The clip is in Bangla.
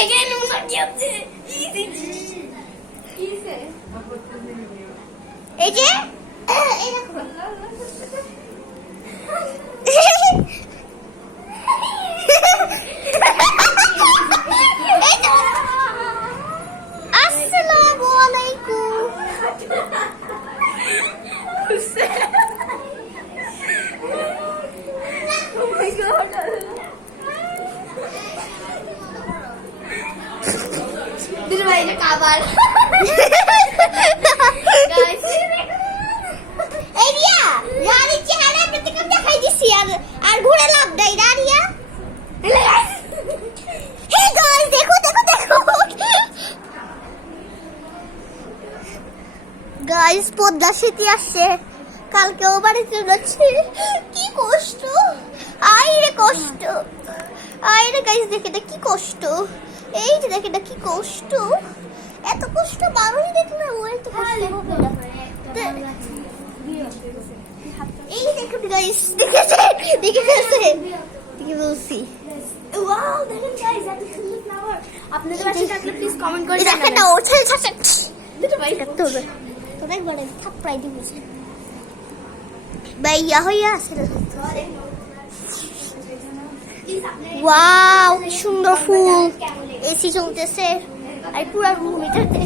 দেখে নোংরা কি হচ্ছে এই যে এই দেখো আসসালামু আলাইকুম দিদি ভাই এটা কাবার গাইস এই রিয়া রানীর চেহারা প্রতিকম দেখাই দিছি আর ঘুরে লাভ দেই না রিয়া হে গাইস দেখো দেখো দেখো গাইস পদ্মা সেতু আসছে কালকে ও বাড়িতে যাচ্ছে কি কষ্ট আইরে কষ্ট আইরে গাইস দেখে কি কষ্ট এই যে দেখে কি কষ্ট এত কষ্ট বারোই দেখ না ও এত কষ্ট হবে না এই দেখুন গাইস দেখেছে দেখে বলছি ওয়াও দেখেন গাইস এত সুন্দর ফ্লাওয়ার আপনাদের কাছে থাকলে প্লিজ কমেন্ট করে জানাবেন দেখেন না ওঠে ছাড়ছে দুটো ভাই তো একবার থাপ্পড়াই দিবি ভাইয়া হইয়া আছে ওয়াও কি সুন্দর ফুল এসি চলতেছে আর পুরো রুম এটাতে